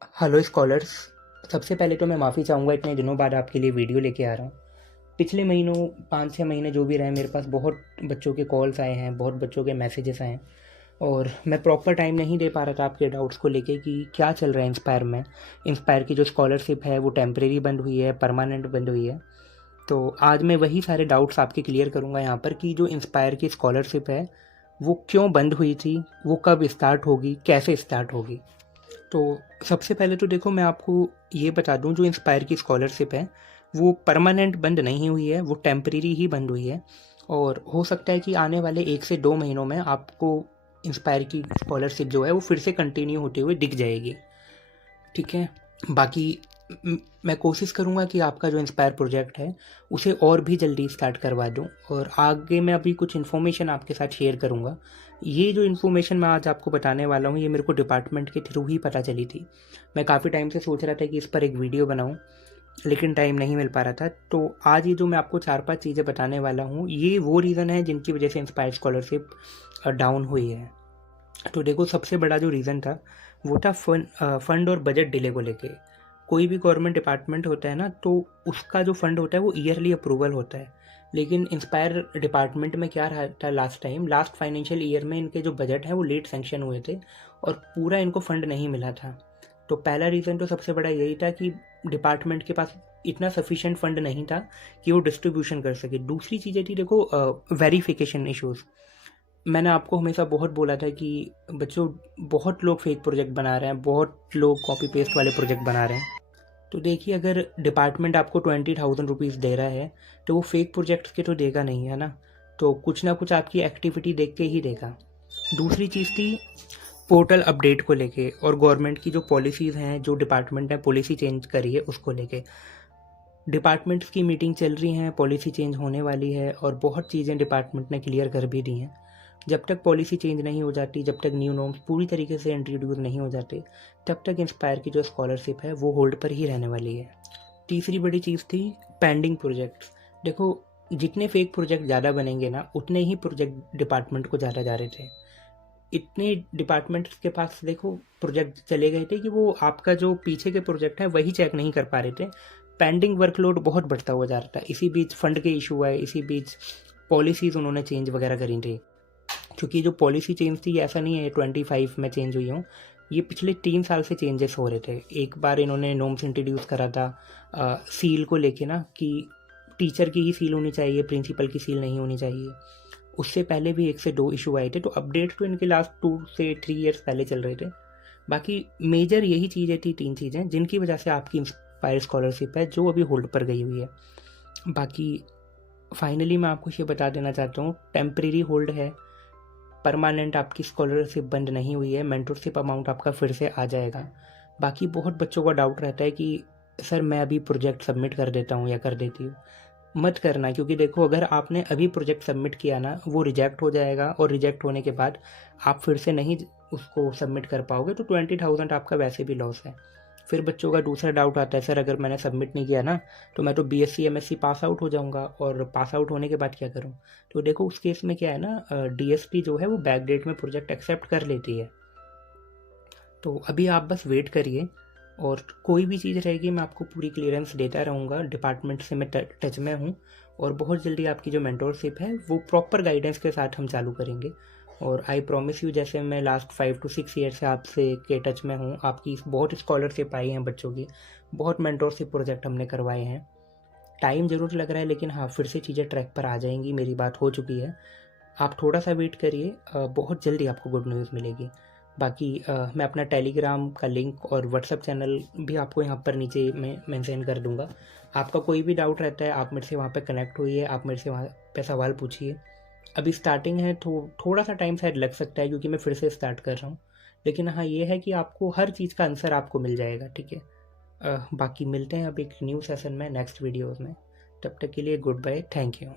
Hello scholars. सबसे पहले तो मैं माफ़ी चाहूँगा इतने दिनों बाद आपके लिए वीडियो लेके आ रहा हूँ। पिछले महीनों 5-6 महीने जो भी रहे मेरे पास बहुत बच्चों के कॉल्स आए हैं, बहुत बच्चों के मैसेजेस आए हैं और मैं प्रॉपर टाइम नहीं दे पा रहा था आपके डाउट्स को लेके कि क्या चल रहा है इंस्पायर में। इंस्पायर की जो स्कॉलरशिप है वो टेम्परेरी बंद हुई है, परमानेंट बंद हुई है। तो आज मैं वही सारे डाउट्स आपके क्लियर करूँगा यहाँ पर कि जो इंस्पायर की स्कॉलरशिप है वो क्यों बंद हुई थी, वो कब स्टार्ट होगी, कैसे स्टार्ट होगी। तो सबसे पहले तो देखो मैं आपको ये बता दूं, जो इंस्पायर की स्कॉलरशिप है वो परमानेंट बंद नहीं हुई है, वो टेम्परेरी ही बंद हुई है। और हो सकता है कि आने वाले 1 से 2 महीनों में आपको इंस्पायर की स्कॉलरशिप जो है वो फिर से कंटिन्यू होते हुए दिख जाएगी। ठीक है। बाकी मैं कोशिश करूँगा कि आपका जो इंस्पायर प्रोजेक्ट है उसे और भी जल्दी स्टार्ट करवा दूँ। और आगे मैं अभी कुछ इन्फॉर्मेशन आपके साथ शेयर करूँगा। ये जो इन्फॉर्मेशन मैं आज आपको बताने वाला हूँ ये मेरे को डिपार्टमेंट के थ्रू ही पता चली थी। मैं काफ़ी टाइम से सोच रहा था कि इस पर एक वीडियो बनाऊँ, लेकिन टाइम नहीं मिल पा रहा था। तो आज ये जो मैं आपको 4-5 चीज़ें बताने वाला हूँ ये वो रीज़न है जिनकी वजह से इंस्पायर स्कॉलरशिप डाउन हुई है। तो देखो सबसे बड़ा जो रीज़न था वो था फंड और बजट डिले को लेके। कोई भी गवर्नमेंट डिपार्टमेंट होता है ना, तो उसका जो फंड होता है वो ईयरली अप्रूवल होता है। लेकिन इंस्पायर डिपार्टमेंट में क्या रहा था लास्ट फाइनेंशियल ईयर में इनके जो बजट है वो लेट सेंक्शन हुए थे और पूरा इनको फंड नहीं मिला था। तो पहला रीज़न तो सबसे बड़ा यही था कि डिपार्टमेंट के पास इतना सफिशिएंट फंड नहीं था कि वो डिस्ट्रीब्यूशन कर सके। दूसरी चीज़ें थी देखो, वेरिफिकेशन इश्यूज़। मैंने आपको हमेशा बहुत बोला था कि बच्चों बहुत लोग फेक प्रोजेक्ट बना रहे हैं, बहुत लोग कॉपी पेस्ट वाले प्रोजेक्ट बना रहे हैं। तो देखिए अगर डिपार्टमेंट आपको 20,000 रुपीज़ दे रहा है तो वो फेक प्रोजेक्ट्स के तो देगा नहीं, है ना। तो कुछ ना कुछ आपकी एक्टिविटी देख के ही देगा। दूसरी चीज़ थी पोर्टल अपडेट को लेके और गवर्नमेंट की जो पॉलिसीज़ हैं, जो डिपार्टमेंट ने पॉलिसी चेंज करी है उसको लेके। डिपार्टमेंट्स की मीटिंग चल रही हैं, पॉलिसी चेंज होने वाली है और बहुत चीज़ें डिपार्टमेंट ने क्लियर कर भी दी हैं। जब तक पॉलिसी चेंज नहीं हो जाती, जब तक न्यू नॉर्म्स पूरी तरीके से इंट्रोड्यूस नहीं हो जाते, तब तक इंस्पायर की जो स्कॉलरशिप है वो होल्ड पर ही रहने वाली है। तीसरी बड़ी चीज़ थी पेंडिंग प्रोजेक्ट्स। देखो जितने फेक प्रोजेक्ट ज़्यादा बनेंगे ना उतने ही प्रोजेक्ट डिपार्टमेंट को ज़्यादा जा रहे थे। इतने डिपार्टमेंट्स के पास देखो प्रोजेक्ट चले गए थे कि वो आपका जो पीछे के प्रोजेक्ट है वही चेक नहीं कर पा रहे थे। पेंडिंग वर्कलोड बहुत बढ़ता हुआ जा रहा था। इसी बीच फंड के इशू आए, इसी बीच पॉलिसीज़ उन्होंने चेंज वगैरह करी थी। क्योंकि जो पॉलिसी चेंज थी ऐसा नहीं है 25 में चेंज हुई हूँ, ये पिछले 3 साल से चेंजेस हो रहे थे। एक बार इन्होंने नॉर्म्स इंट्रोड्यूस करा था सील को लेके ना, कि टीचर की ही सील होनी चाहिए, प्रिंसिपल की सील नहीं होनी चाहिए। उससे पहले भी 1 से 2 इशू आए थे। तो अपडेट तो इनके लास्ट 2 से 3 ईयर्स पहले चल रहे थे। बाकी मेजर यही चीज़ें थी, 3 चीज़ें जिनकी वजह से आपकी इंस्पायर स्कॉलरशिप है जो अभी होल्ड पर गई हुई है। बाकी फाइनली मैं आपको ये बता देना चाहता हूँ, टेम्परेरी होल्ड है, परमानेंट आपकी स्कॉलरशिप बंद नहीं हुई है। मेंटरशिप अमाउंट आपका फिर से आ जाएगा। बाकी बहुत बच्चों का डाउट रहता है कि सर मैं अभी प्रोजेक्ट सबमिट कर देता हूँ या कर देती हूँ। मत करना, क्योंकि देखो अगर आपने अभी प्रोजेक्ट सबमिट किया ना वो रिजेक्ट हो जाएगा और रिजेक्ट होने के बाद आप फिर से नहीं उसको सबमिट कर पाओगे, तो 20,000 आपका वैसे भी लॉस है। फिर बच्चों का दूसरा डाउट आता है, सर अगर मैंने सबमिट नहीं किया ना तो मैं तो बीएससी एमएससी पास आउट हो जाऊंगा और पास आउट होने के बाद क्या करूं। तो देखो उस केस में क्या है ना, डीएसपी जो है वो बैक डेट में प्रोजेक्ट एक्सेप्ट कर लेती है। तो अभी आप बस वेट करिए और कोई भी चीज़ रहेगी मैं आपको पूरी क्लियरेंस देता रहूँगा। डिपार्टमेंट से मैं टच में हूँ और बहुत जल्दी आपकी जो मेंटोरशिप है वो प्रॉपर गाइडेंस के साथ हम चालू करेंगे। और आई प्रॉमिस यू, जैसे मैं लास्ट 5 to 6 ईयर से आपसे के टच में हूँ, आपकी बहुत स्कॉलरशिप आई हैं बच्चों की, बहुत मेंटोरशिप प्रोजेक्ट हमने करवाए हैं। टाइम ज़रूर लग रहा है लेकिन हाँ फिर से चीज़ें ट्रैक पर आ जाएंगी, मेरी बात हो चुकी है। आप थोड़ा सा वेट करिए, बहुत जल्दी आपको गुड न्यूज़ मिलेगी। बाकी मैं अपना टेलीग्राम का लिंक और व्हाट्सएप चैनल भी आपको यहाँ पर नीचे मैं मेंशन कर दूँगा। आपका कोई भी डाउट रहता है आप मेरे से वहाँ पे कनेक्ट होइए, आप मेरे से वहाँ पे सवाल पूछिए। अभी स्टार्टिंग है तो थोड़ा सा टाइम शायद लग सकता है क्योंकि मैं फिर से स्टार्ट कर रहा हूँ। लेकिन हाँ ये है कि आपको हर चीज़ का आंसर आपको मिल जाएगा, ठीक है। बाकी मिलते हैं अब एक न्यू सेशन में नेक्स्ट वीडियोज़ में। तब तक के लिए गुड बाय, थैंक यू।